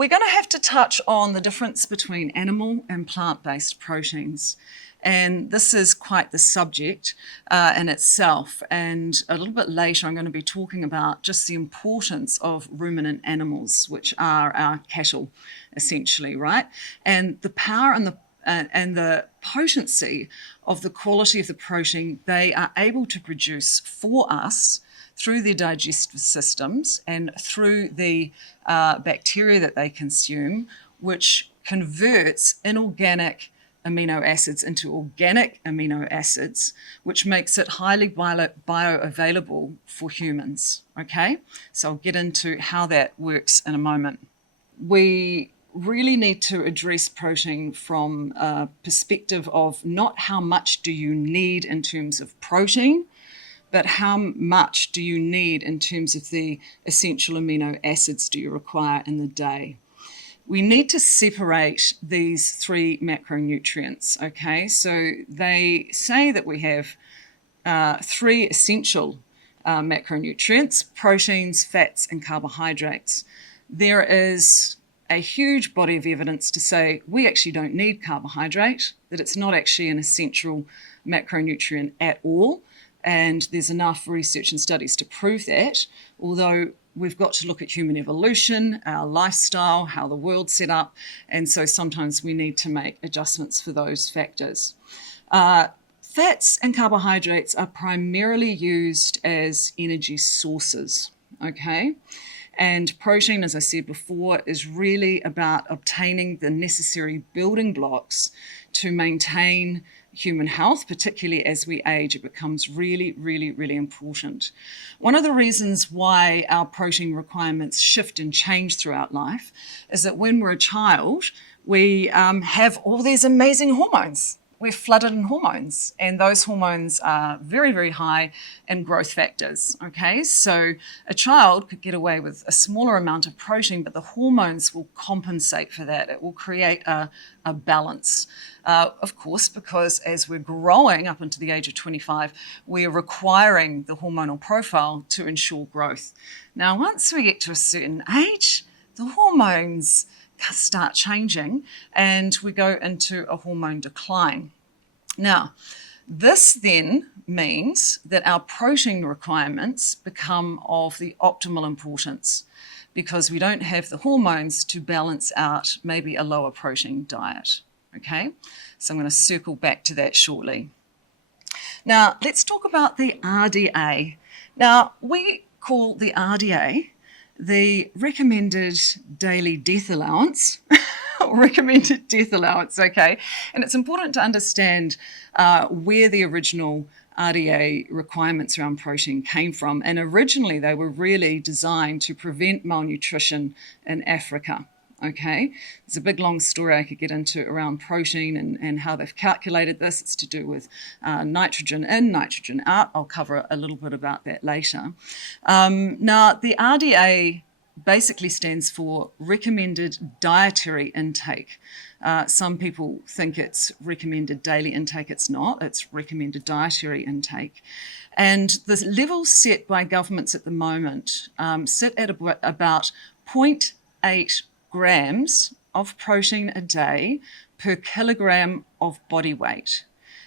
We're going to have to touch on the difference between animal and plant-based proteins. And this is quite the subject in itself. And a little bit later, I'm going to be talking about just the importance of ruminant animals, which are our cattle, essentially, right? And the power and the potency of the quality of the protein they are able to produce for us through their digestive systems and through the bacteria that they consume, which converts inorganic amino acids into organic amino acids, which makes it highly bioavailable for humans, okay? So I'll get into how that works in a moment. We really need to address protein from a perspective of not how much do you need in terms of protein, but how much do you need in terms of the essential amino acids do you require in the day. We need to separate these three macronutrients, okay? So they say that we have three essential macronutrients: proteins, fats, and carbohydrates. There is a huge body of evidence to say we actually don't need carbohydrate, that it's not actually an essential macronutrient at all. And there's enough research and studies to prove that, although we've got to look at human evolution, our lifestyle, how the world's set up, and so sometimes we need to make adjustments for those factors. Fats and carbohydrates are primarily used as energy sources, okay? And protein, as I said before, is really about obtaining the necessary building blocks to maintain human health, particularly as we age. It becomes really, really, really important. One of the reasons why our protein requirements shift and change throughout life is that when we're a child, we have all these amazing hormones. We're flooded in hormones, and those hormones are very, very high in growth factors, okay? So a child could get away with a smaller amount of protein, but the hormones will compensate for that. It will create a balance. Of course, because as we're growing up into the age of 25, we're requiring the hormonal profile to ensure growth. Now, once we get to a certain age, the hormones start changing and we go into a hormone decline. Now, this then means that our protein requirements become of the optimal importance because we don't have the hormones to balance out maybe a lower protein diet, okay? So I'm going to circle back to that shortly. Now, let's talk about the RDA. Now, we call the RDA the recommended daily death allowance, recommended death allowance, okay? And it's important to understand where the original RDA requirements around protein came from. And originally they were really designed to prevent malnutrition in Africa. Okay, there's a big long story I could get into around protein and how they've calculated this. It's to do with nitrogen in, nitrogen out. I'll cover a little bit about that later. Now, the RDA basically stands for recommended dietary intake. Some people think it's recommended daily intake. It's not. It's recommended dietary intake. And the levels set by governments at the moment sit at about 0.8 grams of protein a day per kilogram of body weight.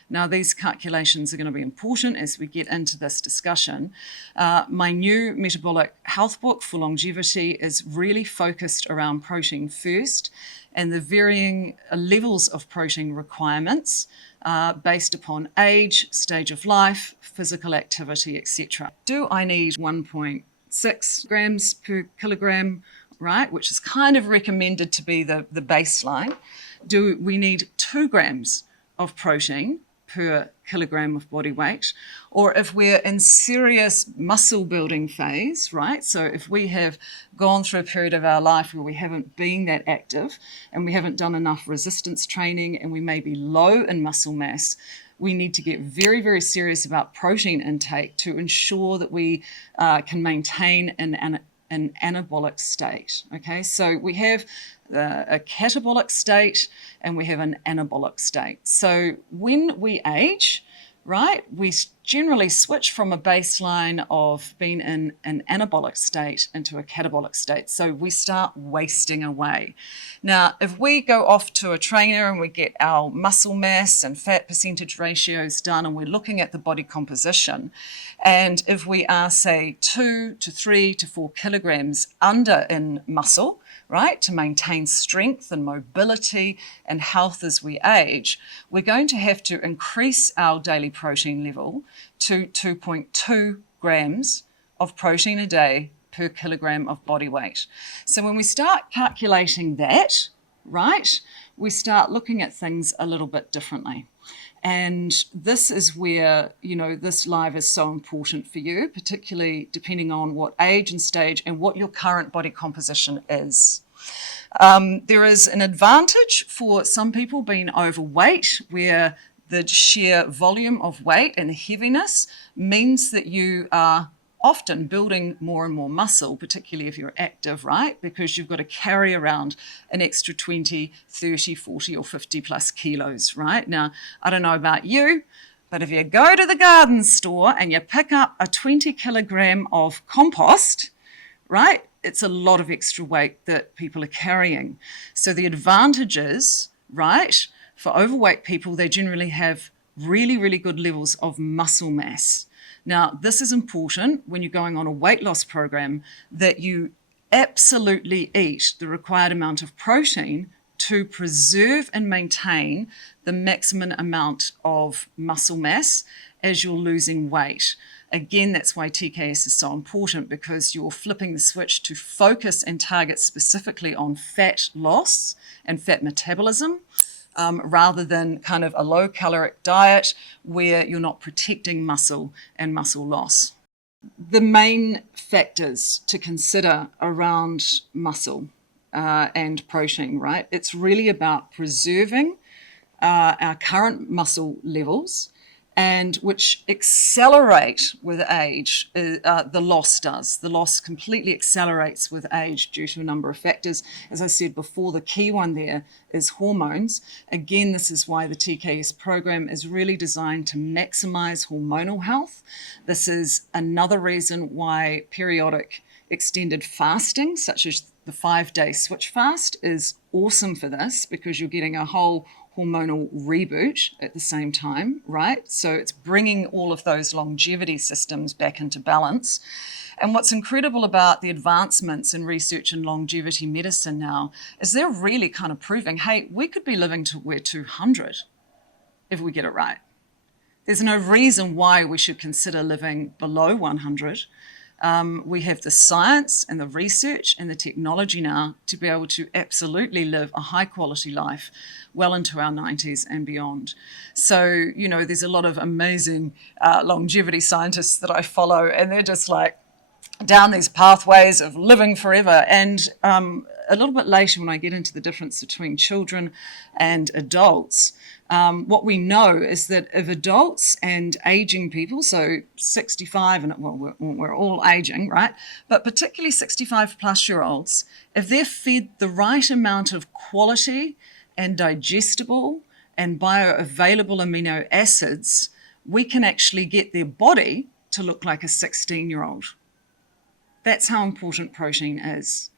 Now, these calculations are going to be important as we get into this discussion. My new metabolic health book for longevity is really focused around protein first and the varying levels of protein requirements based upon age, stage of life, physical activity, etc. Do I need 1.6 grams per kilogram, right, which is kind of recommended to be the baseline? Do we need 2 grams of protein per kilogram of body weight? Or if we're in serious muscle building phase, right, so if we have gone through a period of our life where we haven't been that active and we haven't done enough resistance training and we may be low in muscle mass, we need to get very, very serious about protein intake to ensure that we can maintain an anabolic state, okay? So we have a catabolic state and we have an anabolic state. So when we age, right? We generally switch from a baseline of being in an anabolic state into a catabolic state. So we start wasting away. Now, if we go off to a trainer and we get our muscle mass and fat percentage ratios done and we're looking at the body composition, and if we are, say, 2 to 3 to 4 kilograms under in muscle, right, to maintain strength and mobility and health as we age, we're going to have to increase our daily protein level to 2.2 grams of protein a day per kilogram of body weight. So when we start calculating that, right, we start looking at things a little bit differently. And this is where, this live is so important for you, particularly depending on what age and stage and what your current body composition is. There is an advantage for some people being overweight, where the sheer volume of weight and heaviness means that you are often building more and more muscle, particularly if you're active, right? Because you've got to carry around an extra 20, 30, 40 or 50 plus kilos, right? Now, I don't know about you, but if you go to the garden store and you pick up a 20 kilogram of compost, right, it's a lot of extra weight that people are carrying. So the advantage is, right, for overweight people, they generally have really, really good levels of muscle mass. Now, this is important when you're going on a weight loss program, that you absolutely eat the required amount of protein to preserve and maintain the maximum amount of muscle mass as you're losing weight. Again, that's why TKS is so important, because you're flipping the switch to focus and target specifically on fat loss and fat metabolism, rather than kind of a low caloric diet where you're not protecting muscle and muscle loss. The main factors to consider around muscle and protein, right? It's really about preserving our current muscle levels, and which accelerate with age. The loss does. The loss completely accelerates with age due to a number of factors. As I said before, the key one there is hormones. Again, this is why the TKS program is really designed to maximize hormonal health. This is another reason why periodic extended fasting, such as the 5-day switch fast, is awesome for this, because you're getting a whole hormonal reboot at the same time, right? So it's bringing all of those longevity systems back into balance. And what's incredible about the advancements in research in longevity medicine now is they're really kind of proving, hey, we could be living to we're 200 if we get it right. There's no reason why we should consider living below 100. We have the science and the research and the technology now to be able to absolutely live a high quality life well into our 90s and beyond. So, there's a lot of amazing longevity scientists that I follow, and they're just like down these pathways of living forever. And a little bit later, when I get into the difference between children and adults, what we know is that if adults and aging people, so 65, and we're all aging, right? But particularly 65 plus year olds, if they're fed the right amount of quality and digestible and bioavailable amino acids, we can actually get their body to look like a 16-year-old. That's how important protein is.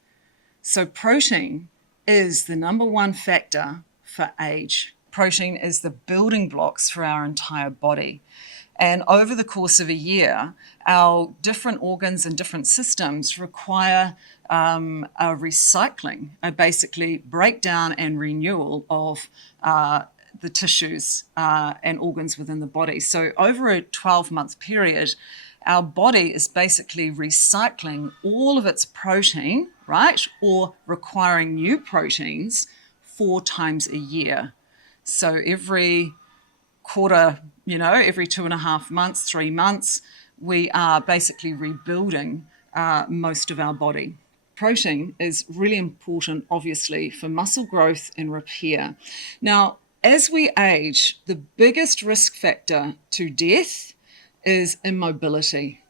So protein is the number one factor for age. Protein is the building blocks for our entire body. And over the course of a year, our different organs and different systems require a recycling, a basically breakdown and renewal of the tissues and organs within the body. So over a 12-month period, our body is basically recycling all of its protein, right, or requiring new proteins 4 times a year. So every quarter, every 2.5 months, 3 months, we are basically rebuilding most of our body. Protein is really important, obviously, for muscle growth and repair. Now, as we age, the biggest risk factor to death is immobility.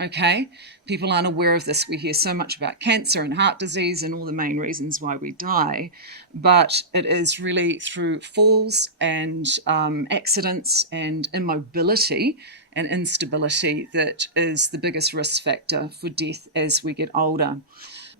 okay? People aren't aware of this. We hear so much about cancer and heart disease and all the main reasons why we die, but it is really through falls and accidents and immobility and instability that is the biggest risk factor for death as we get older.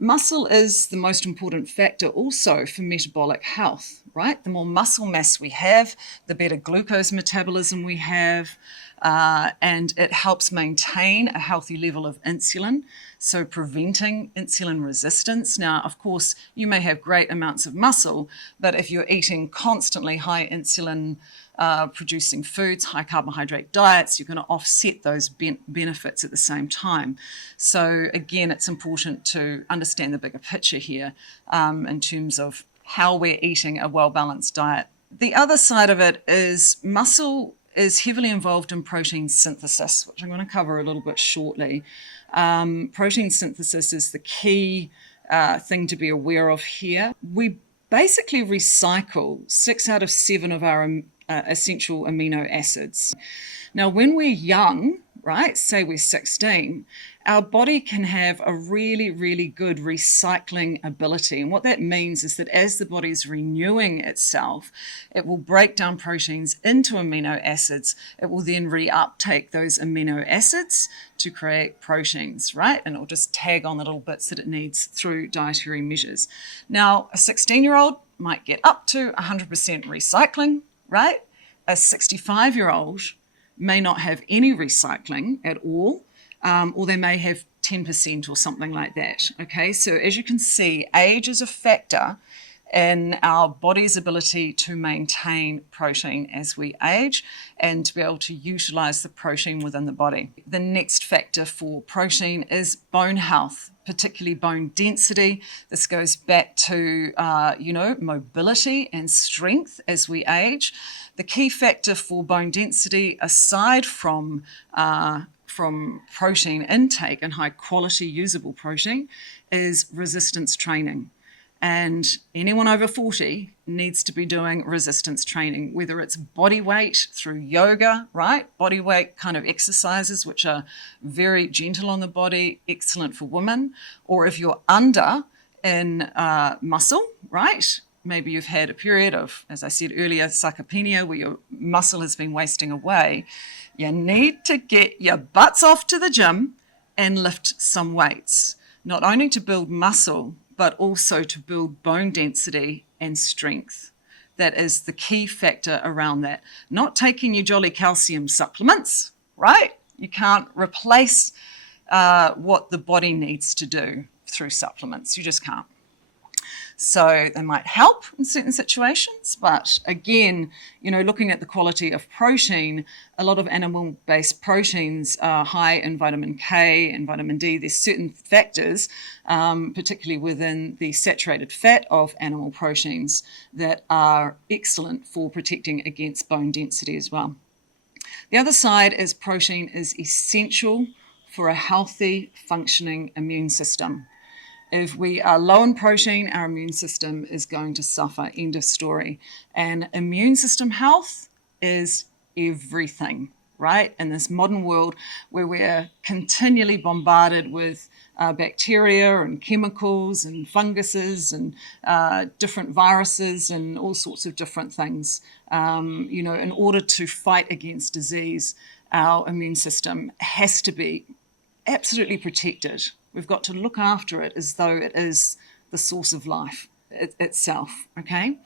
Muscle is the most important factor also for metabolic health, right? The more muscle mass we have, the better glucose metabolism we have, and it helps maintain a healthy level of insulin, so preventing insulin resistance. Now, of course, you may have great amounts of muscle, but if you're eating constantly high insulin producing foods, high carbohydrate diets, you're going to offset those benefits at the same time. So again, it's important to understand the bigger picture here in terms of how we're eating a well-balanced diet. The other side of it is muscle is heavily involved in protein synthesis, which I'm going to cover a little bit shortly. Protein synthesis is the key thing to be aware of here. We basically recycle 6 out of 7 of our essential amino acids. Now, when we're young, right, say we're 16, our body can have a really, really good recycling ability. And what that means is that as the body's renewing itself, it will break down proteins into amino acids. It will then reuptake those amino acids to create proteins, right? And it will just tag on the little bits that it needs through dietary measures. Now, a 16-year-old might get up to 100% recycling, right? A 65-year-old may not have any recycling at all, or they may have 10% or something like that, okay? So as you can see, age is a factor in our body's ability to maintain protein as we age and to be able to utilize the protein within the body. The next factor for protein is bone health, particularly bone density. This goes back to, mobility and strength as we age. The key factor for bone density, aside from protein intake and high quality usable protein, is resistance training. And anyone over 40 needs to be doing resistance training, whether it's body weight through yoga, right? Body weight kind of exercises, which are very gentle on the body, excellent for women. Or if you're under in muscle, right? Maybe you've had a period of, as I said earlier, sarcopenia, where your muscle has been wasting away. You need to get your butts off to the gym and lift some weights, not only to build muscle, but also to build bone density and strength. That is the key factor around that. Not taking your jolly calcium supplements, right? You can't replace what the body needs to do through supplements. You just can't. So they might help in certain situations, but again, looking at the quality of protein, a lot of animal-based proteins are high in vitamin K and vitamin D. There's certain factors, particularly within the saturated fat of animal proteins, that are excellent for protecting against bone density as well. The other side is protein is essential for a healthy, functioning immune system. If we are low in protein, our immune system is going to suffer, end of story. And immune system health is everything, right? In this modern world where we're continually bombarded with bacteria and chemicals and funguses and different viruses and all sorts of different things. In order to fight against disease, our immune system has to be absolutely protected. We've got to look after it as though it is the source of life itself, okay?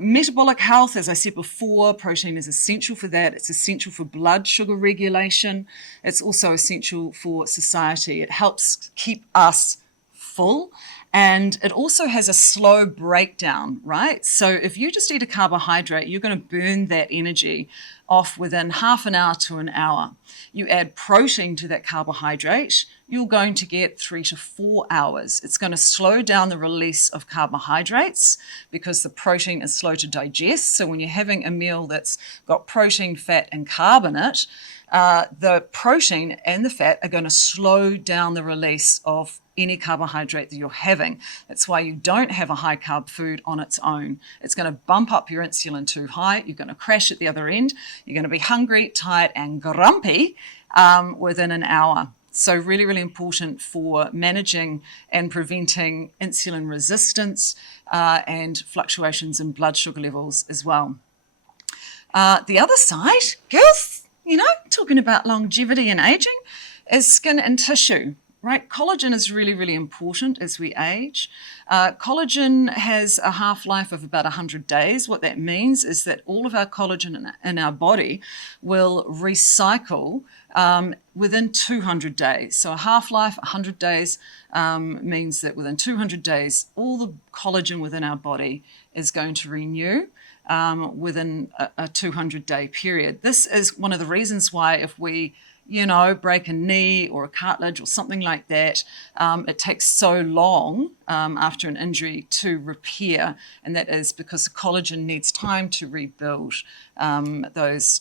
Metabolic health, as I said before, protein is essential for that. It's essential for blood sugar regulation. It's also essential for society. It helps keep us full, and it also has a slow breakdown, right? So if you just eat a carbohydrate, you're going to burn that energy off within half an hour to an hour. You add protein to that carbohydrate, you're going to get 3 to 4 hours. It's going to slow down the release of carbohydrates because the protein is slow to digest. So when you're having a meal that's got protein, fat, and carb in it, the protein and the fat are going to slow down the release of any carbohydrate that you're having. That's why you don't have a high carb food on its own. It's going to bump up your insulin too high. You're going to crash at the other end. You're going to be hungry, tired, and grumpy within an hour. So really, really important for managing and preventing insulin resistance and fluctuations in blood sugar levels as well. The other side, girls, talking about longevity and aging, is skin and tissue. Right, collagen is really, really important as we age. Collagen has a half-life of about 100 days. What that means is that all of our collagen in our body will recycle within 200 days. So a half-life, 100 days, means that within 200 days, all the collagen within our body is going to renew within a 200-day period. This is one of the reasons why if we break a knee or a cartilage or something like that, it takes so long after an injury to repair, and that is because the collagen needs time to rebuild those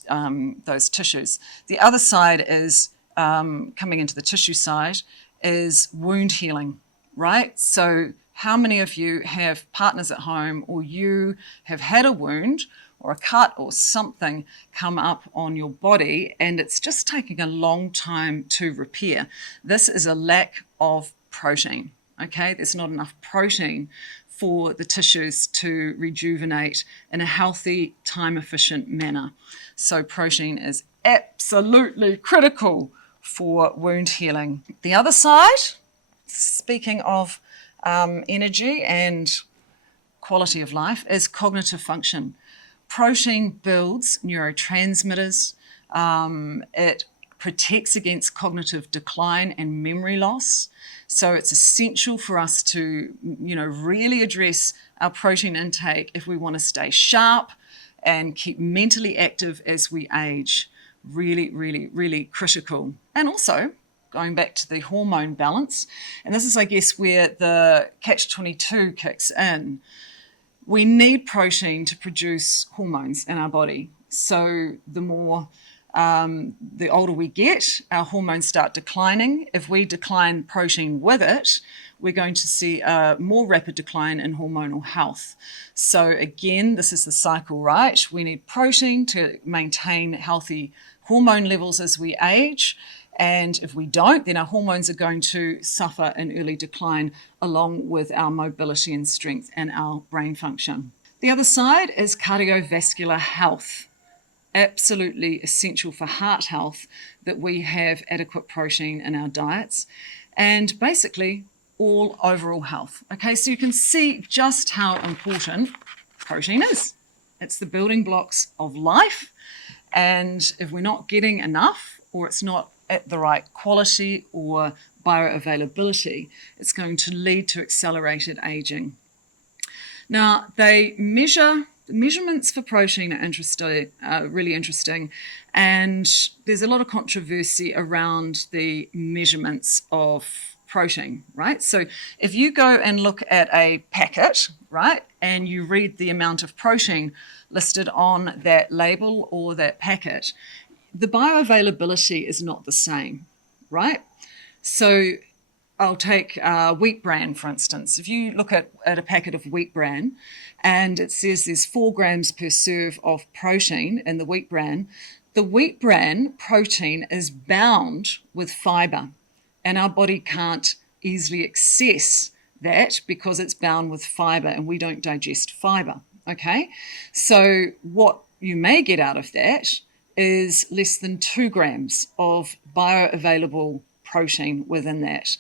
tissues. The other side is, coming into the tissue side, is wound healing, right? So how many of you have partners at home, or you have had a wound or a cut or something come up on your body and it's just taking a long time to repair? This is a lack of protein, okay? There's not enough protein for the tissues to rejuvenate in a healthy, time-efficient manner. So protein is absolutely critical for wound healing. The other side, speaking of energy and quality of life, is cognitive function. Protein builds neurotransmitters. It protects against cognitive decline and memory loss. So it's essential for us to, really address our protein intake if we want to stay sharp and keep mentally active as we age. Really, really, really critical. And also, going back to the hormone balance, and this is, I guess, where the catch-22 kicks in. We need protein to produce hormones in our body. So the older we get, our hormones start declining. If we decline protein with it, we're going to see a more rapid decline in hormonal health. So again, this is the cycle, right? We need protein to maintain healthy hormone levels as we age. And if we don't, then our hormones are going to suffer an early decline along with our mobility and strength and our brain function. The other side is cardiovascular health. Absolutely essential for heart health that we have adequate protein in our diets, and basically all overall health. Okay, so you can see just how important protein is. It's the building blocks of life, and if we're not getting enough, or it's not at the right quality or bioavailability, it's going to lead to accelerated aging. Now, the measurements for protein are really interesting, and there's a lot of controversy around the measurements of protein, right? So if you go and look at a packet, right, and you read the amount of protein listed on that label or that packet, the bioavailability is not the same, right? So I'll take wheat bran, for instance. If you look at a packet of wheat bran and it says there's 4 grams per serve of protein in the wheat bran protein is bound with fiber, and our body can't easily access that because it's bound with fiber and we don't digest fiber, okay? So what you may get out of that is less than 2 grams of bioavailable protein within that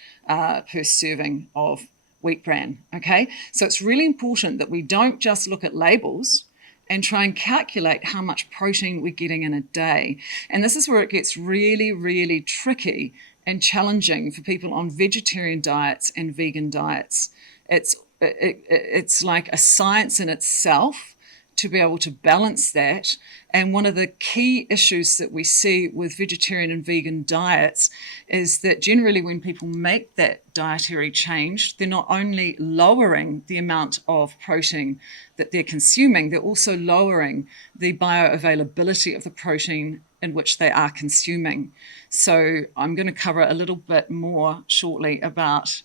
per serving of wheat bran, okay? So it's really important that we don't just look at labels and try and calculate how much protein we're getting in a day. And this is where it gets really, really tricky and challenging for people on vegetarian diets and vegan diets. It's like a science in itself to be able to balance that. And one of the key issues that we see with vegetarian and vegan diets is that generally when people make that dietary change, they're not only lowering the amount of protein that they're consuming, they're also lowering the bioavailability of the protein in which they are consuming. So I'm going to cover a little bit more shortly about,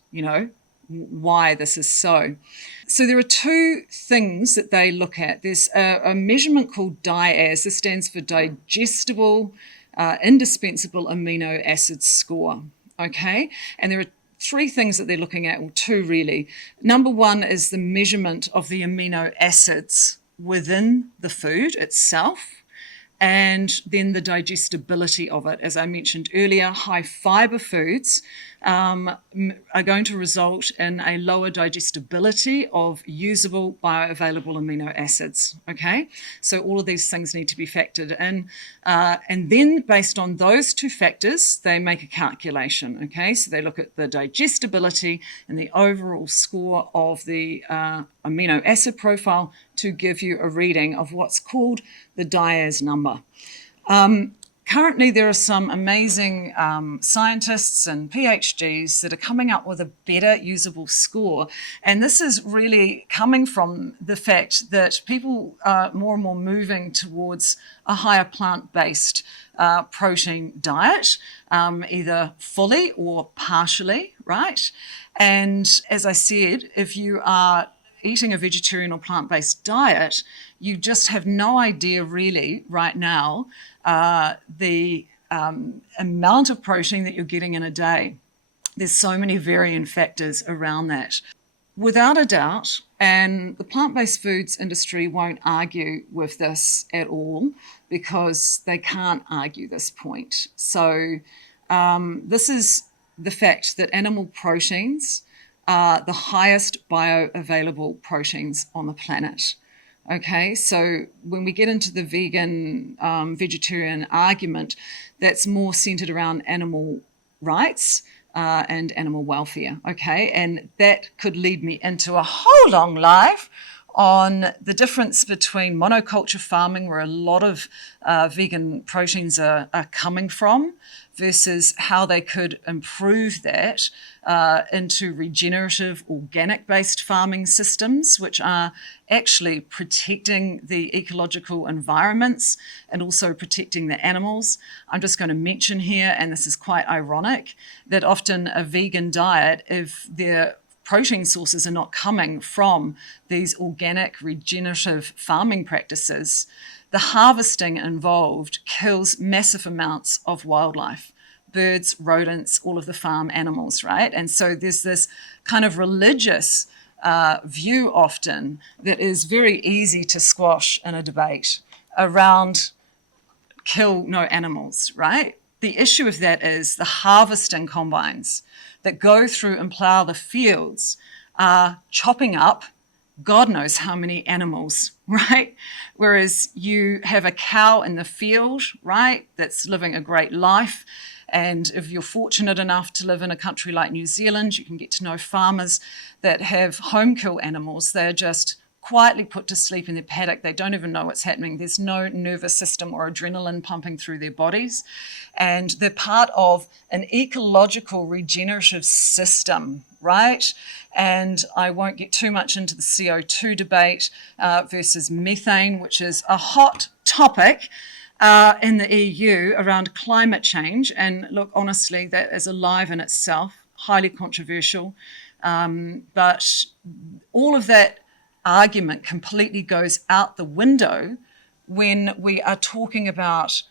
why this is so. So there are two things that they look at. There's a measurement called DIAS. This stands for Digestible Indispensable Amino Acid Score. Okay, and there are three things that they're looking at, or two really. Number one is the measurement of the amino acids within the food itself, and then the digestibility of it. As I mentioned earlier, high fiber foods are going to result in a lower digestibility of usable bioavailable amino acids, okay? So all of these things need to be factored in. And then based on those two factors, they make a calculation, okay? So they look at the digestibility and the overall score of the amino acid profile to give you a reading of what's called the DIAS number. Currently, there are some amazing scientists and PhDs that are coming up with a better usable score. And this is really coming from the fact that people are more and more moving towards a higher plant-based protein diet, either fully or partially, right? And as I said, if you are eating a vegetarian or plant-based diet, you just have no idea really right now the amount of protein that you're getting in a day. There's so many varying factors around that. Without a doubt, and the plant-based foods industry won't argue with this at all because they can't argue this point. So this is the fact that animal proteins are the highest bioavailable proteins on the planet. Okay, so when we get into the vegan, vegetarian argument, that's more centered around animal rights and animal welfare, okay? And that could lead me into a whole long life on the difference between monoculture farming, where a lot of vegan proteins are coming from, versus how they could improve that into regenerative, organic-based farming systems, which are actually protecting the ecological environments and also protecting the animals. I'm just going to mention here, and this is quite ironic, that often a vegan diet, if their protein sources are not coming from these organic regenerative farming practices, the harvesting involved kills massive amounts of wildlife, birds, rodents, all of the farm animals, right? And so there's this kind of religious view often that is very easy to squash in a debate around kill no animals, right? The issue of that is the harvesting combines that go through and plow the fields are chopping up God knows how many animals, right? Whereas you have a cow in the field, right, that's living a great life. And if you're fortunate enough to live in a country like New Zealand, you can get to know farmers that have home kill animals. They're just quietly put to sleep in their paddock. They don't even know what's happening. There's no nervous system or adrenaline pumping through their bodies. And they're part of an ecological regenerative system, right? And I won't get too much into the CO2 debate versus methane, which is a hot topic in the EU around climate change. And look, honestly, that is alive in itself, highly controversial. But all of that argument completely goes out the window when we are talking about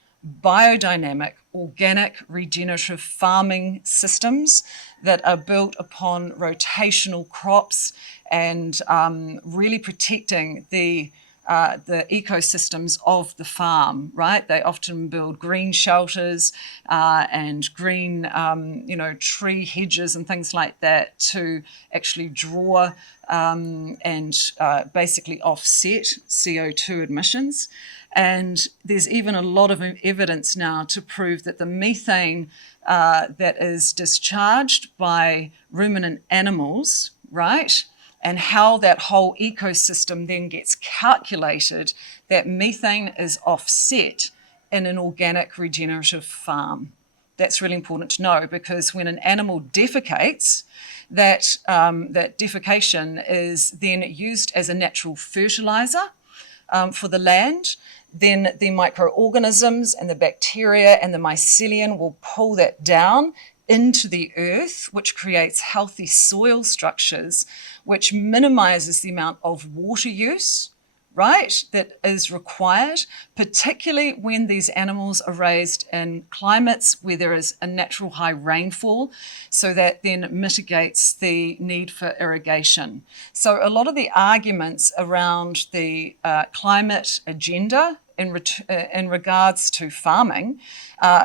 biodynamic, organic, regenerative farming systems that are built upon rotational crops and really protecting the ecosystems of the farm, right? They often build green shelters and green, tree hedges and things like that to actually draw and basically offset CO2 emissions. And there's even a lot of evidence now to prove that the methane that is discharged by ruminant animals, right, and how that whole ecosystem then gets calculated, that methane is offset in an organic regenerative farm. That's really important to know, because when an animal defecates, that defecation is then used as a natural fertilizer for the land, then the microorganisms and the bacteria and the mycelium will pull that down into the earth, which creates healthy soil structures, which minimizes the amount of water use, right, that is required, particularly when these animals are raised in climates where there is a natural high rainfall, so that then mitigates the need for irrigation. So a lot of the arguments around the climate agenda in regards to farming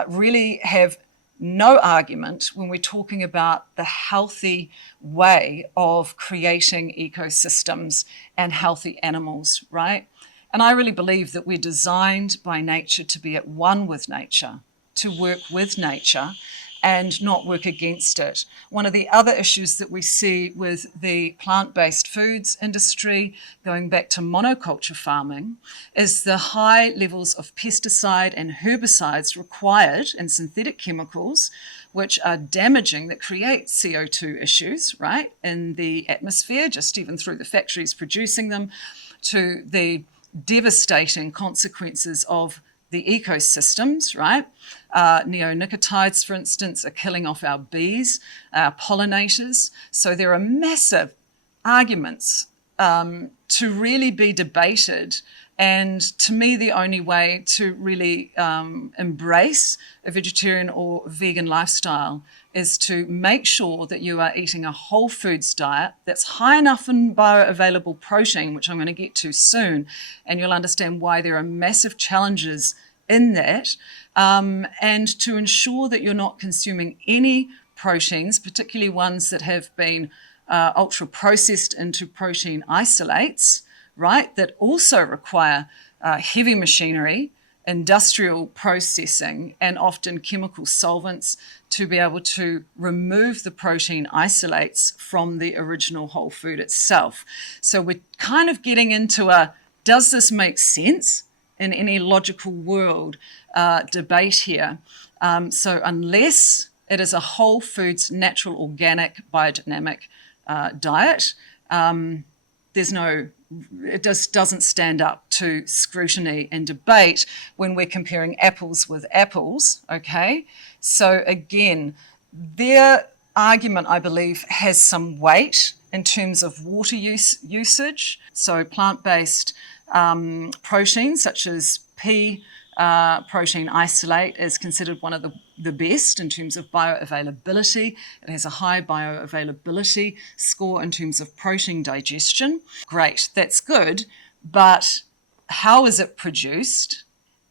really have no argument when we're talking about the healthy way of creating ecosystems and healthy animals, right? And I really believe that we're designed by nature to be at one with nature, to work with nature and not work against it. One of the other issues that we see with the plant-based foods industry, going back to monoculture farming, is the high levels of pesticide and herbicides required and synthetic chemicals, which are damaging, that create CO2 issues, right, in the atmosphere, just even through the factories producing them, to the devastating consequences of the ecosystems, right? Neonicotinoids, for instance, are killing off our bees, our pollinators. So there are massive arguments to really be debated. And to me, the only way to really embrace a vegetarian or vegan lifestyle is to make sure that you are eating a whole foods diet that's high enough in bioavailable protein, which I'm going to get to soon, and you'll understand why there are massive challenges in that, and to ensure that you're not consuming any proteins, particularly ones that have been ultra processed into protein isolates, right, that also require heavy machinery, industrial processing, and often chemical solvents to be able to remove the protein isolates from the original whole food itself. So we're kind of getting into a, does this make sense in any logical world debate here? So unless it is a whole foods, natural, organic, biodynamic diet, it just doesn't stand up to scrutiny and debate when we're comparing apples with apples, okay? So again, their argument, I believe, has some weight in terms of water usage. So plant-based proteins such as pea protein isolate is considered one of the best in terms of bioavailability. It has a high bioavailability score in terms of protein digestion. Great, that's good, but how is it produced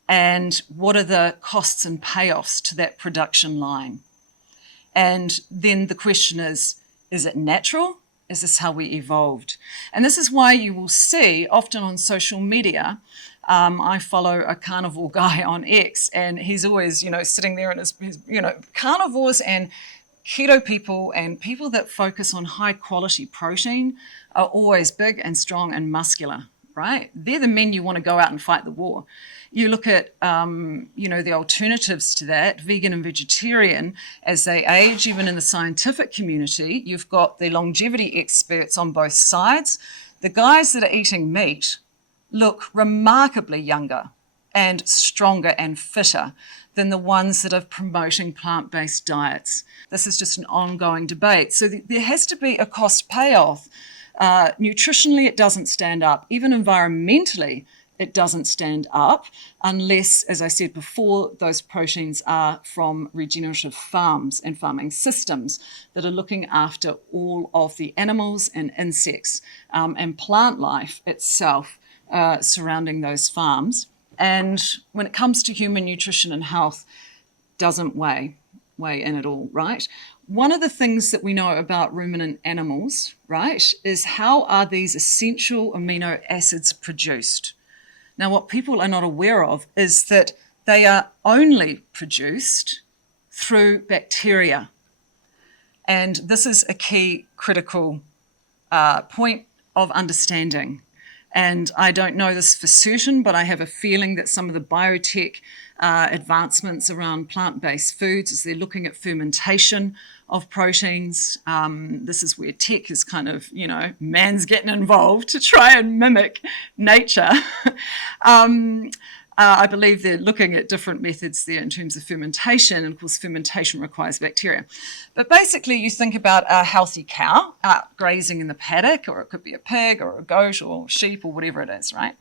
and what are the costs and payoffs to that production line? And then the question is it natural? Is this how we evolved? And this is why you will see often on social media, I follow a carnivore guy on X, and he's always, sitting there in his carnivores and keto people and people that focus on high quality protein are always big and strong and muscular, right? They're the men you want to go out and fight the war. You look at, the alternatives to that, vegan and vegetarian, as they age, even in the scientific community, you've got the longevity experts on both sides. The guys that are eating meat look remarkably younger and stronger and fitter than the ones that are promoting plant-based diets. This is just an ongoing debate. So there has to be a cost payoff. Nutritionally, it doesn't stand up. Even environmentally, it doesn't stand up unless, as I said before, those proteins are from regenerative farms and farming systems that are looking after all of the animals and insects and plant life itself surrounding those farms. And when it comes to human nutrition and health, doesn't weigh in at all, right? One of the things that we know about ruminant animals, right, is how are these essential amino acids produced? Now, what people are not aware of is that they are only produced through bacteria. And this is a key critical point of understanding. And I don't know this for certain, but I have a feeling that some of the biotech advancements around plant-based foods, as they're looking at fermentation of proteins. This is where tech is kind of, man's getting involved to try and mimic nature. I believe they're looking at different methods there in terms of fermentation, and of course fermentation requires bacteria. But basically you think about a healthy cow out grazing in the paddock, or it could be a pig or a goat or sheep or whatever it is, right?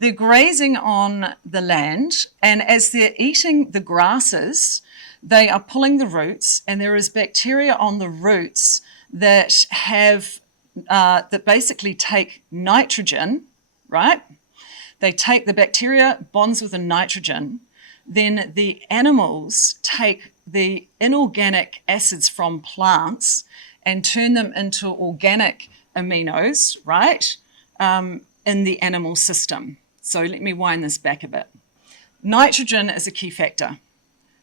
They're grazing on the land, and as they're eating the grasses, they are pulling the roots, and there is bacteria on the roots that have that basically take nitrogen, right? They take the bacteria, bonds with the nitrogen, then the animals take the inorganic acids from plants and turn them into organic aminos, right, in the animal system. So let me wind this back a bit. Nitrogen is a key factor.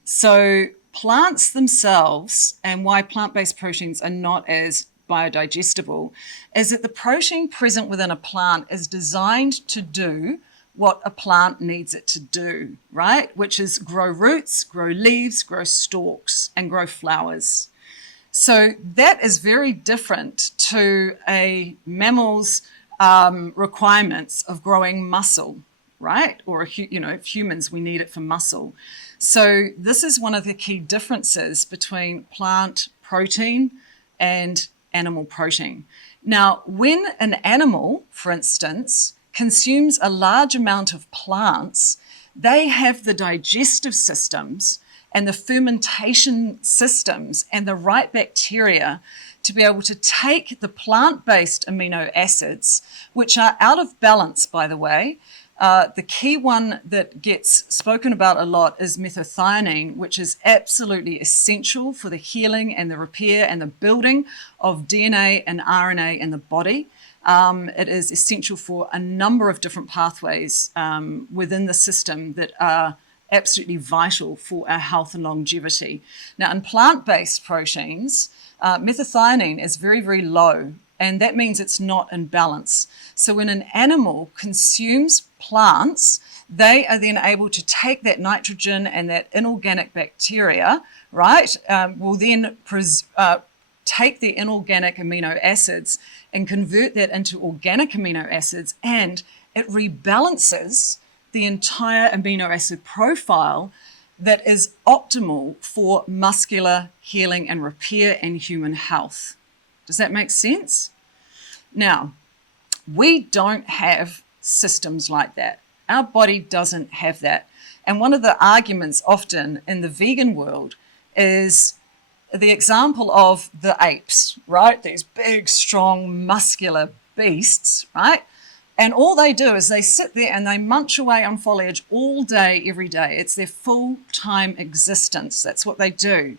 So plants themselves, and why plant-based proteins are not as biodigestible, is that the protein present within a plant is designed to do what a plant needs it to do, right? Which is grow roots, grow leaves, grow stalks, and grow flowers. So that is very different to a mammal's requirements of growing muscle, right? Or, if humans, we need it for muscle. So this is one of the key differences between plant protein and animal protein. Now, when an animal, for instance, consumes a large amount of plants, they have the digestive systems and the fermentation systems and the right bacteria to be able to take the plant-based amino acids, which are out of balance, by the way. The key one that gets spoken about a lot is methionine, which is absolutely essential for the healing and the repair and the building of DNA and RNA in the body. It is essential for a number of different pathways within the system that are absolutely vital for our health and longevity. Now, in plant-based proteins, methionine is very, very low, and that means it's not in balance. So when an animal consumes plants, they are then able to take that nitrogen and that inorganic bacteria, right, will then take the inorganic amino acids and convert that into organic amino acids, and it rebalances the entire amino acid profile that is optimal for muscular healing and repair and human health. Does that make sense? Now, we don't have systems like that. Our body doesn't have that. And one of the arguments often in the vegan world is the example of the apes, right? These big, strong, muscular beasts, right? And all they do is they sit there and they munch away on foliage all day, every day. It's their full-time existence. That's what they do.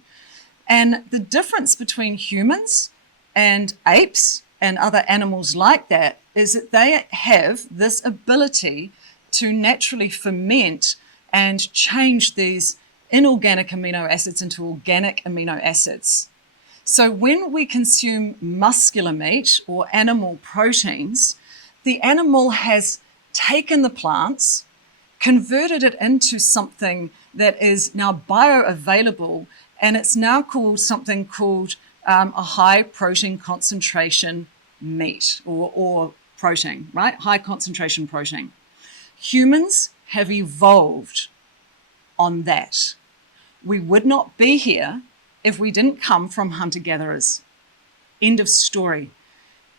And the difference between humans and apes and other animals like that is that they have this ability to naturally ferment and change these inorganic amino acids into organic amino acids. So when we consume muscular meat or animal proteins, the animal has taken the plants, converted it into something that is now bioavailable, and it's now called something called a high protein concentration meat or protein, right? High concentration protein. Humans have evolved on that. We would not be here if we didn't come from hunter-gatherers. End of story.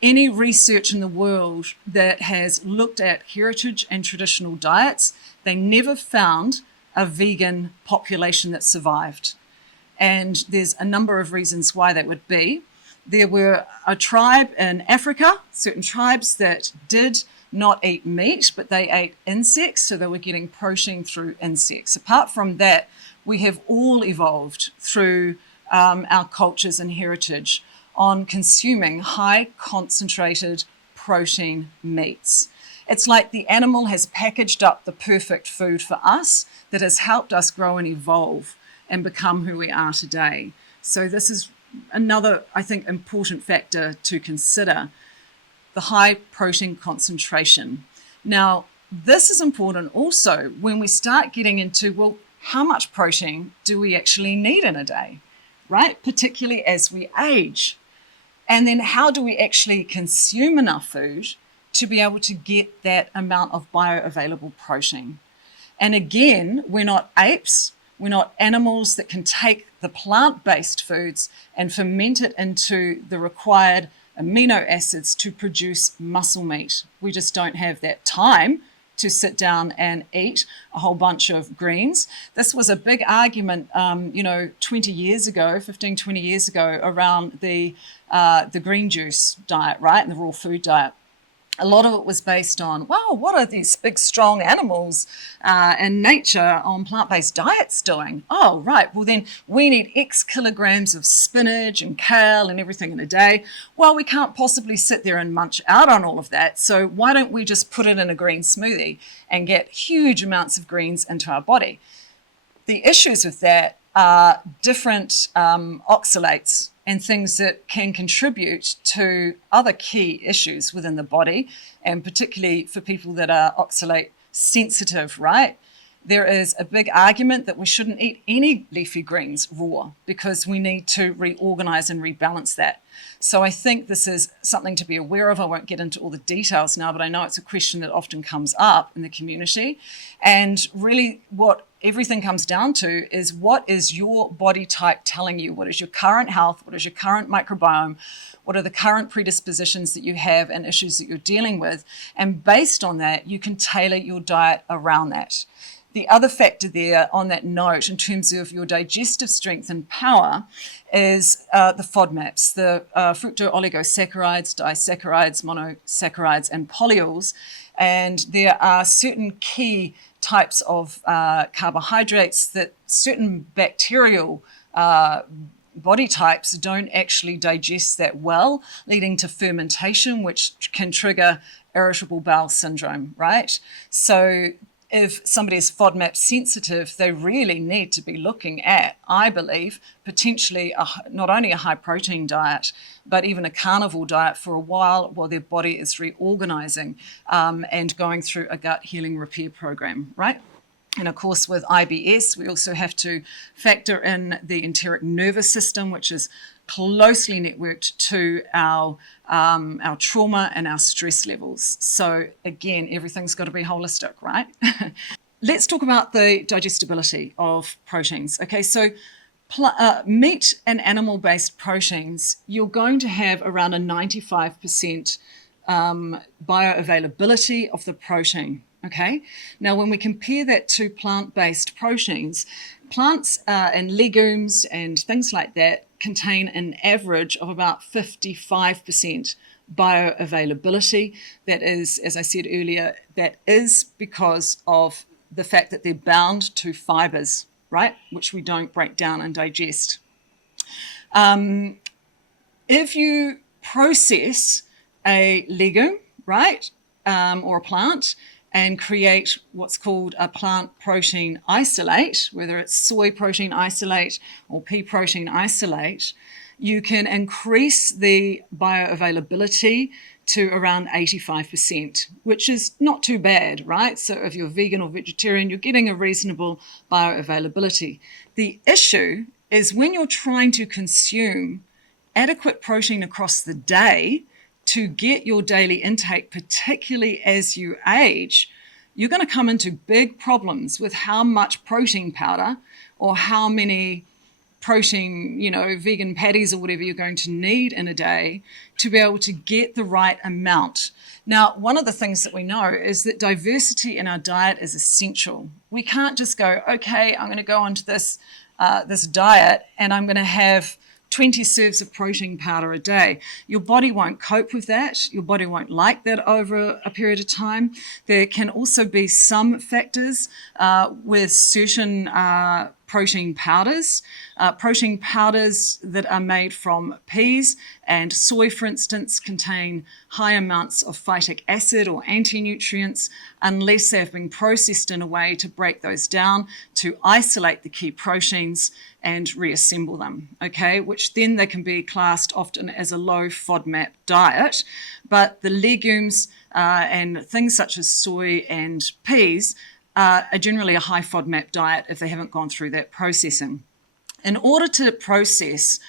Any research in the world that has looked at heritage and traditional diets, they never found a vegan population that survived. And there's a number of reasons why that would be. There were a tribe in Africa, certain tribes that did not eat meat, but they ate insects, so they were getting protein through insects. Apart from that, we have all evolved through our cultures and heritage on consuming high concentrated protein meats. It's like the animal has packaged up the perfect food for us that has helped us grow and evolve and become who we are today. So this is another, I think, important factor to consider, the high protein concentration. Now, this is important also when we start getting into, well, how much protein do we actually need in a day, right? Particularly as we age. And then how do we actually consume enough food to be able to get that amount of bioavailable protein? And again, we're not apes, we're not animals that can take the plant-based foods and ferment it into the required amino acids to produce muscle meat. We just don't have that time to sit down and eat a whole bunch of greens. This was a big argument, 20 years ago, 15, 20 years ago, around the green juice diet, right, and the raw food diet. A lot of it was based on, wow, what are these big, strong animals in nature on plant-based diets doing? Oh, right, well then we need X kilograms of spinach and kale and everything in a day. Well, we can't possibly sit there and munch out on all of that, so why don't we just put it in a green smoothie and get huge amounts of greens into our body? The issues with that are different oxalates and things that can contribute to other key issues within the body, and particularly for people that are oxalate sensitive, right? There is a big argument that we shouldn't eat any leafy greens raw because we need to reorganize and rebalance that. So I think this is something to be aware of. I won't get into all the details now, but I know it's a question that often comes up in the community. And really what everything comes down to is, what is your body type telling you? What is your current health? What is your current microbiome? What are the current predispositions that you have and issues that you're dealing with? And based on that, you can tailor your diet around that. The other factor there on that note, in terms of your digestive strength and power, is the FODMAPs, the fructooligosaccharides, disaccharides, monosaccharides, and polyols. And there are certain key types of carbohydrates that certain bacterial body types don't actually digest that well, leading to fermentation, which can trigger irritable bowel syndrome, right? So if somebody is FODMAP sensitive, they really need to be looking at, I believe, potentially not only a high protein diet, but even a carnivore diet for a while their body is reorganizing and going through a gut healing repair program, right? And of course, with IBS, we also have to factor in the enteric nervous system, which is closely networked to our trauma and our stress levels. So again, everything's got to be holistic, right? Let's talk about the digestibility of proteins. Okay, so meat and animal-based proteins, you're going to have around a 95% bioavailability of the protein. Okay, now when we compare that to plant-based proteins, plants and legumes and things like that contain an average of about 55% bioavailability. That is, as I said earlier, that is because of the fact that they're bound to fibers, right, which we don't break down and digest. If you process a legume, right, or a plant, and create what's called a plant protein isolate, whether it's soy protein isolate or pea protein isolate, you can increase the bioavailability to around 85%, which is not too bad, right? So if you're vegan or vegetarian, you're getting a reasonable bioavailability. The issue is when you're trying to consume adequate protein across the day to get your daily intake, particularly as you age, you're going to come into big problems with how much protein powder or how many protein, vegan patties or whatever you're going to need in a day to be able to get the right amount. Now, one of the things that we know is that diversity in our diet is essential. We can't just go, okay, I'm going to go onto this diet and I'm going to have 20 serves of protein powder a day. Your body won't cope with that. Your body won't like that over a period of time. There can also be some factors with certain protein powders. Protein powders that are made from peas and soy, for instance, contain high amounts of phytic acid or anti-nutrients unless they've been processed in a way to break those down, to isolate the key proteins and reassemble them, okay, which then they can be classed often as a low FODMAP diet. But the legumes and things such as soy and peas are generally a high FODMAP diet if they haven't gone through that processing. In order to process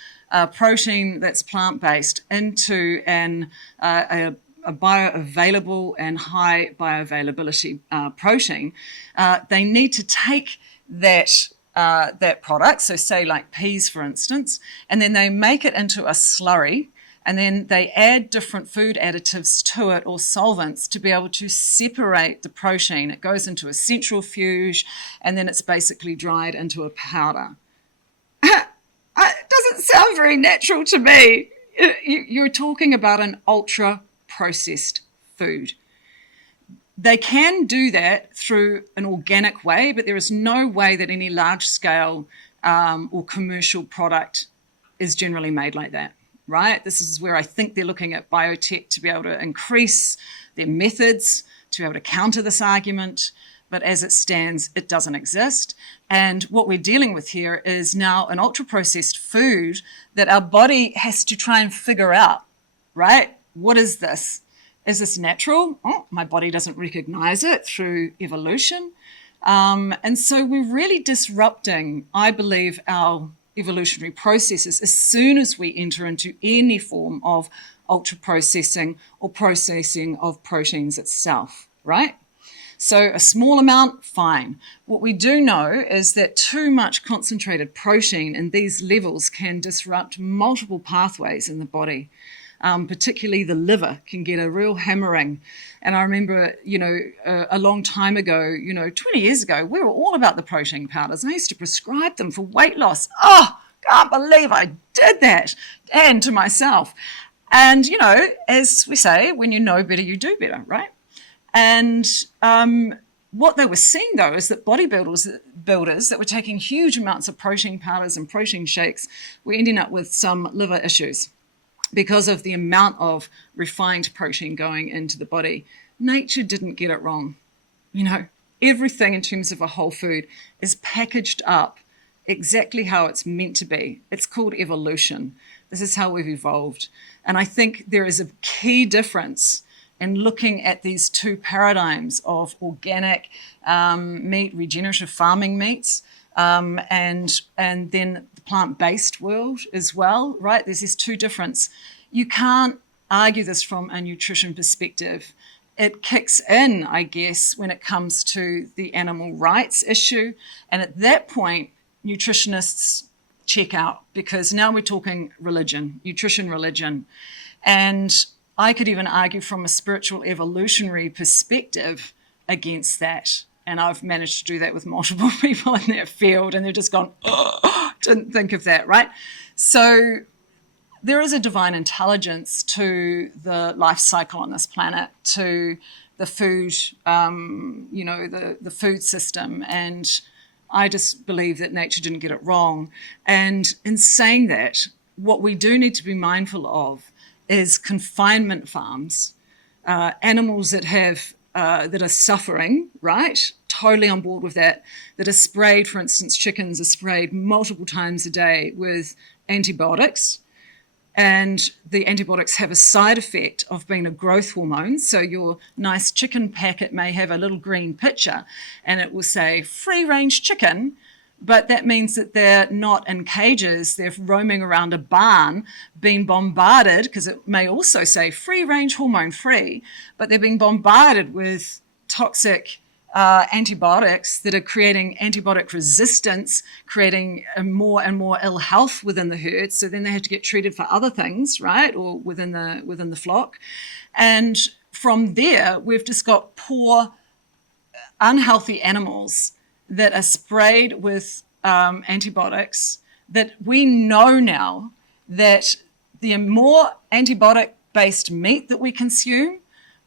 protein that's plant-based into a bioavailable and high bioavailability protein, they need to take that product, so say like peas, for instance, and then they make it into a slurry, and then they add different food additives to it or solvents to be able to separate the protein. It goes into a centrifuge, and then it's basically dried into a powder. It doesn't sound very natural to me. You're talking about an ultra-processed food. They can do that through an organic way, but there is no way that any large-scale or commercial product is generally made like that, right? This is where I think they're looking at biotech to be able to increase their methods, to be able to counter this argument. But as it stands, it doesn't exist. And what we're dealing with here is now an ultra-processed food that our body has to try and figure out, right? What is this? Is this natural? Oh, my body doesn't recognize it through evolution. And so we're really disrupting, I believe, our evolutionary processes as soon as we enter into any form of ultra-processing or processing of proteins itself, right? So a small amount, fine. What we do know is that too much concentrated protein in these levels can disrupt multiple pathways in the body. Particularly the liver can get a real hammering. And I remember, a long time ago, 20 years ago, we were all about the protein powders. I used to prescribe them for weight loss. Oh, can't believe I did that. And to myself. And, as we say, when you know better, you do better, right? And what they were seeing, though, is that bodybuilders that were taking huge amounts of protein powders and protein shakes were ending up with some liver issues because of the amount of refined protein going into the body. Nature didn't get it wrong. Everything in terms of a whole food is packaged up exactly how it's meant to be. It's called evolution. This is how we've evolved. And I think there is a key difference in looking at these two paradigms of organic meat, regenerative farming meats, and then the plant-based world as well, right? There's these two differences. You can't argue this from a nutrition perspective. It kicks in, I guess, when it comes to the animal rights issue. And at that point, nutritionists check out, because now we're talking religion, nutrition religion. And I could even argue from a spiritual evolutionary perspective against that. And I've managed to do that with multiple people in that field, and they've just gone, oh, didn't think of that, right? So there is a divine intelligence to the life cycle on this planet, to the food, the food system. And I just believe that nature didn't get it wrong. And in saying that, what we do need to be mindful of is confinement farms, animals that are suffering, right? Totally on board with that are sprayed, for instance, chickens are sprayed multiple times a day with antibiotics. And the antibiotics have a side effect of being a growth hormone. So your nice chicken packet may have a little green picture and it will say free-range chicken, but that means that they're not in cages. They're roaming around a barn being bombarded, because it may also say free-range hormone-free, but they're being bombarded with toxic antibiotics that are creating antibiotic resistance, creating more and more ill health within the herd. So then they have to get treated for other things, right, or within the flock. And from there, we've just got poor, unhealthy animals that are sprayed with antibiotics, that we know now that the more antibiotic-based meat that we consume,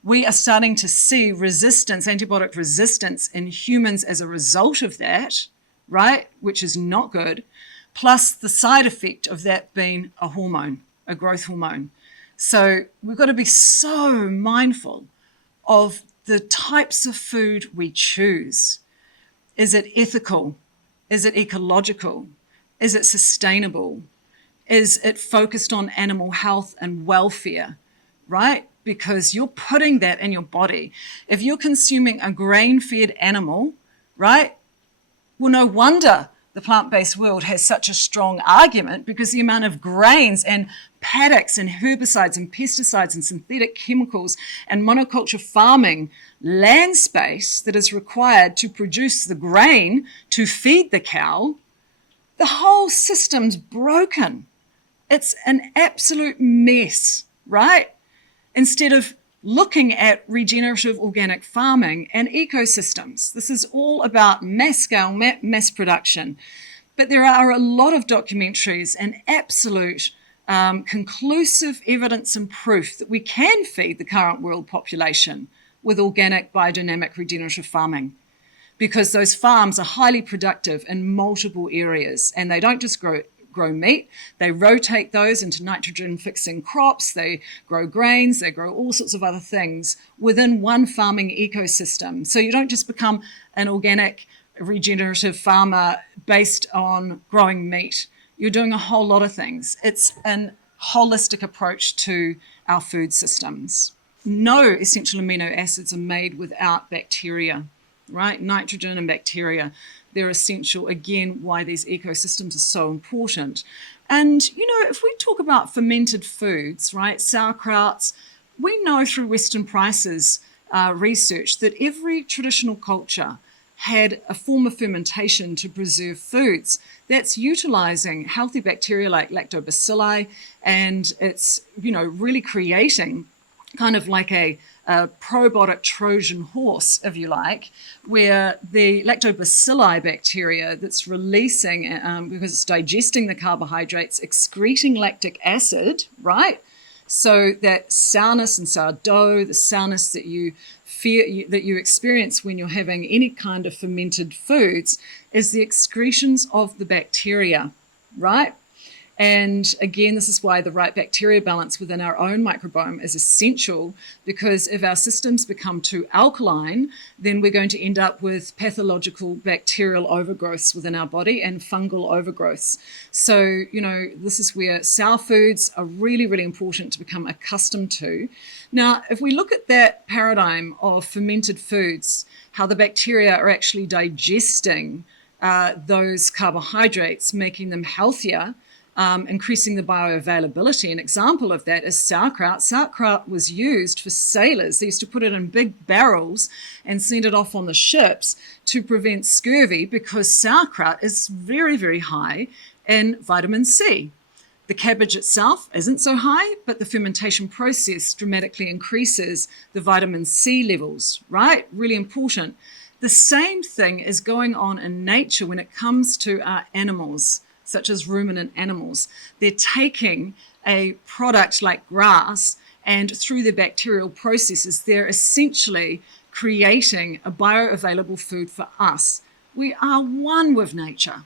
we are starting to see resistance, antibiotic resistance in humans as a result of that, right, which is not good, plus the side effect of that being a hormone, a growth hormone. So we've got to be so mindful of the types of food we choose. Is it ethical? Is it ecological? Is it sustainable? Is it focused on animal health and welfare, right? Because you're putting that in your body. If you're consuming a grain-fed animal, right? Well, no wonder the plant-based world has such a strong argument because the amount of grains and paddocks and herbicides and pesticides and synthetic chemicals and monoculture farming land space that is required to produce the grain to feed the cow, the whole system's broken. It's an absolute mess, right? Instead of looking at regenerative organic farming and ecosystems. This is all about mass scale, mass production. But there are a lot of documentaries and absolute conclusive evidence and proof that we can feed the current world population with organic, biodynamic, regenerative farming, because those farms are highly productive in multiple areas, and they don't just grow meat, they rotate those into nitrogen-fixing crops, they grow grains, they grow all sorts of other things within one farming ecosystem. So you don't just become an organic, regenerative farmer based on growing meat. You're doing a whole lot of things. It's a holistic approach to our food systems. No essential amino acids are made without bacteria, right? Nitrogen and bacteria. They're essential, again, why these ecosystems are so important. And, if we talk about fermented foods, right, sauerkrauts, we know through Weston Price's research that every traditional culture had a form of fermentation to preserve foods that's utilizing healthy bacteria like lactobacilli, and it's, really creating kind of like a probiotic Trojan horse, if you like, where the lactobacilli bacteria that's releasing, because it's digesting the carbohydrates, excreting lactic acid, right? So that sourness and sourdough, the sourness that you experience when you're having any kind of fermented foods, is the excretions of the bacteria, right? And again, this is why the right bacteria balance within our own microbiome is essential, because if our systems become too alkaline, then we're going to end up with pathological bacterial overgrowths within our body and fungal overgrowths. So, this is where sour foods are really, really important to become accustomed to. Now, if we look at that paradigm of fermented foods, how the bacteria are actually digesting those carbohydrates, making them healthier, increasing the bioavailability. An example of that is sauerkraut. Sauerkraut was used for sailors. They used to put it in big barrels and send it off on the ships to prevent scurvy, because sauerkraut is very, very high in vitamin C. The cabbage itself isn't so high, but the fermentation process dramatically increases the vitamin C levels, right? Really important. The same thing is going on in nature when it comes to our animals, such as ruminant animals. They're taking a product like grass, and through the bacterial processes, they're essentially creating a bioavailable food for us. We are one with nature,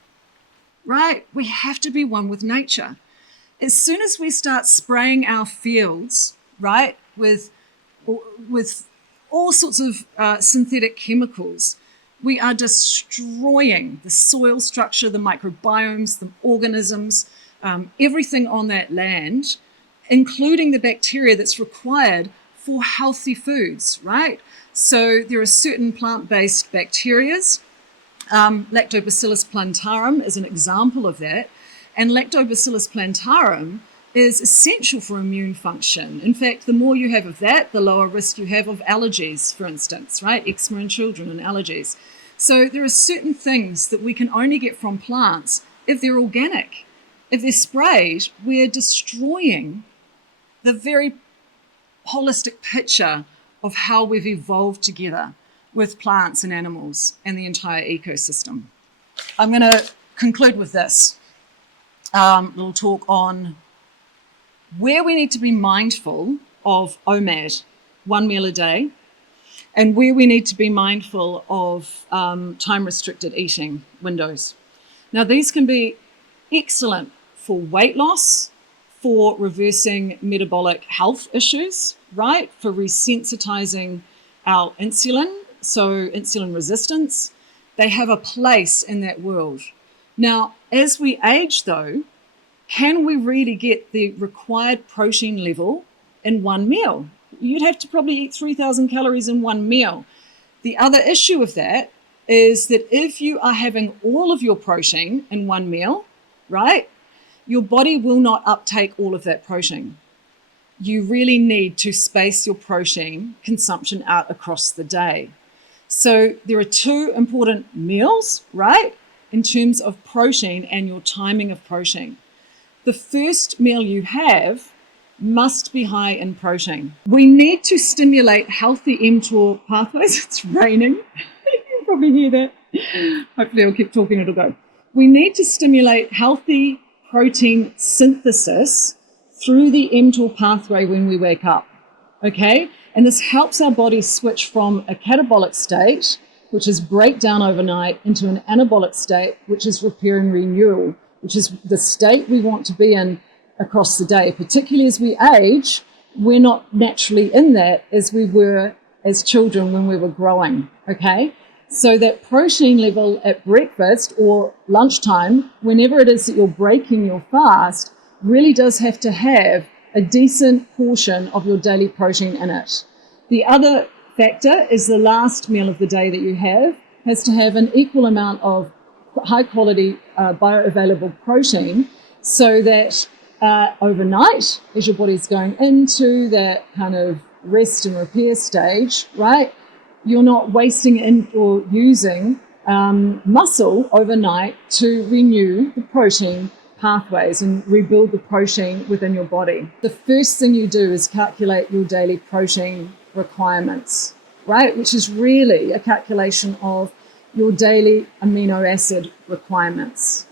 right? We have to be one with nature. As soon as we start spraying our fields, right, with all sorts of synthetic chemicals, we are destroying the soil structure, the microbiomes, the organisms, everything on that land, including the bacteria that's required for healthy foods, right? So there are certain plant-based bacterias. Lactobacillus plantarum is an example of that. And Lactobacillus plantarum is essential for immune function. In fact, the more you have of that, the lower risk you have of allergies, for instance, right? Eczema in children and allergies. So there are certain things that we can only get from plants if they're organic. If they're sprayed, we're destroying the very holistic picture of how we've evolved together with plants and animals and the entire ecosystem. I'm going to conclude with this little talk on where we need to be mindful of OMAD, 1 meal a day, and where we need to be mindful of time-restricted eating windows. Now, these can be excellent for weight loss, for reversing metabolic health issues, right? For resensitizing our insulin, so insulin resistance. They have a place in that world. Now, as we age, though, can we really get the required protein level in one meal? You'd have to probably eat 3,000 calories in one meal. The other issue of that is that if you are having all of your protein in one meal, right, your body will not uptake all of that protein. You really need to space your protein consumption out across the day. So there are two important meals, right, in terms of protein and your timing of protein. The first meal you have must be high in protein. We need to stimulate healthy mTOR pathways. It's raining. You can probably hear that. Hopefully I'll keep talking, it'll go. We need to stimulate healthy protein synthesis through the mTOR pathway when we wake up, okay? And this helps our body switch from a catabolic state, which is breakdown overnight, into an anabolic state, which is repair and renewal, which is the state we want to be in across the day. Particularly as we age, we're not naturally in that as we were as children when we were growing, okay? So that protein level at breakfast or lunchtime, whenever it is that you're breaking your fast, really does have to have a decent portion of your daily protein in it. The other factor is the last meal of the day that you have has to have an equal amount of high quality bioavailable protein, so that overnight, as your body's going into that kind of rest and repair stage, right, you're not wasting in or using muscle overnight to renew the protein pathways and rebuild the protein within your body. The first thing you do is calculate your daily protein requirements, right, which is really a calculation of your daily amino acid requirements.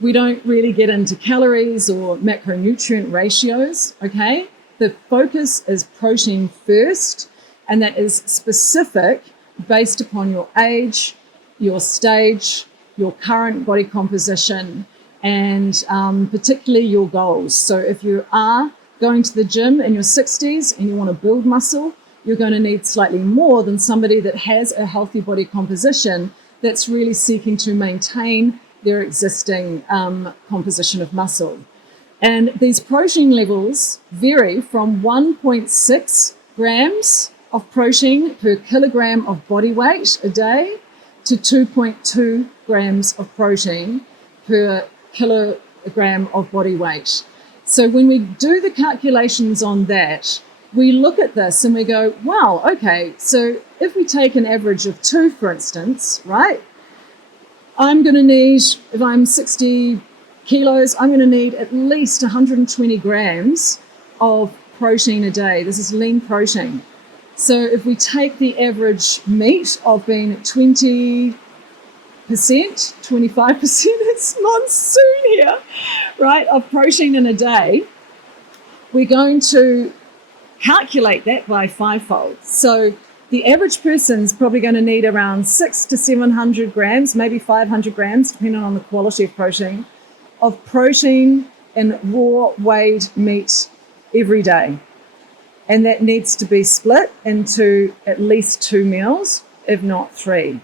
We don't really get into calories or macronutrient ratios, okay? The focus is protein first, and that is specific based upon your age, your stage, your current body composition, and particularly your goals. So if you are going to the gym in your 60s and you want to build muscle, you're going to need slightly more than somebody that has a healthy body composition that's really seeking to maintain their existing composition of muscle. And these protein levels vary from 1.6 grams of protein per kilogram of body weight a day to 2.2 grams of protein per kilogram of body weight. So when we do the calculations on that, we look at this and we go, wow, okay, so if we take an average of 2, for instance, right, I'm going to need, if I'm 60 kilos, I'm going to need at least 120 grams of protein a day. This is lean protein. So if we take the average meat of being 20%, 25%, it's monsoon here, right, of protein in a day, we're going to calculate that by 5-fold. So the average person's probably going to need around 600 to 700 grams, maybe 500 grams, depending on the quality of protein in raw weighed meat every day. And that needs to be split into at least 2 meals, if not 3.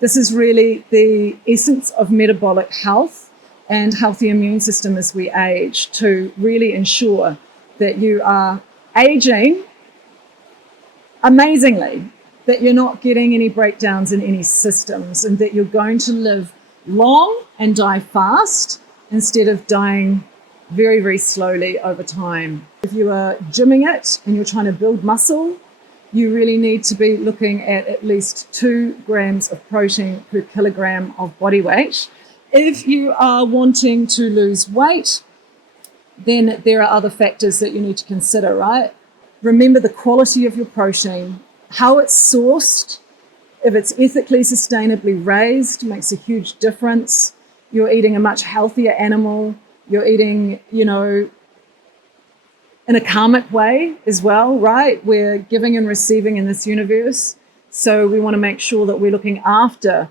This is really the essence of metabolic health and healthy immune system as we age, to really ensure that you are aging amazingly, that you're not getting any breakdowns in any systems, and that you're going to live long and die fast instead of dying very, very slowly over time. If you are gymming it and you're trying to build muscle, you really need to be looking at least 2 grams of protein per kilogram of body weight. If you are wanting to lose weight, then there are other factors that you need to consider, right? Remember the quality of your protein, how it's sourced. If it's ethically, sustainably raised, makes a huge difference. You're eating a much healthier animal. You're eating, in a karmic way as well, right? We're giving and receiving in this universe. So we want to make sure that we're looking after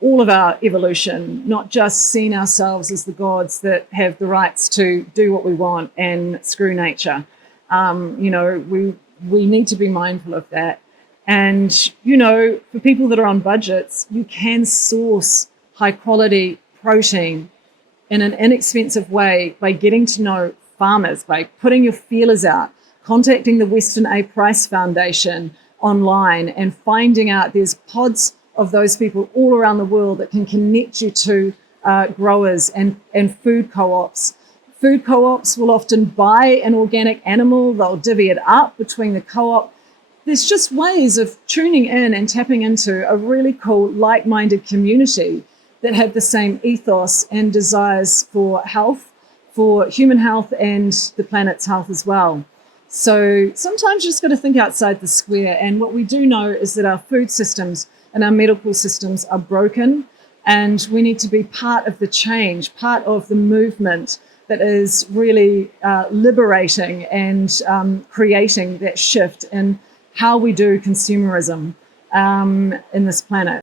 all of our evolution, not just seeing ourselves as the gods that have the rights to do what we want and screw nature. We need to be mindful of that. And, for people that are on budgets, you can source high quality protein in an inexpensive way by getting to know farmers, by putting your feelers out, contacting the Western A. Price Foundation online and finding out there's pods of those people all around the world that can connect you to growers and food co-ops. Food co-ops will often buy an organic animal, they'll divvy it up between the co-op. There's just ways of tuning in and tapping into a really cool, like-minded community that have the same ethos and desires for health, for human health and the planet's health as well. So sometimes you just got to think outside the square. And what we do know is that our food systems and our medical systems are broken, and we need to be part of the change, part of the movement that is really liberating and creating that shift in how we do consumerism in this planet.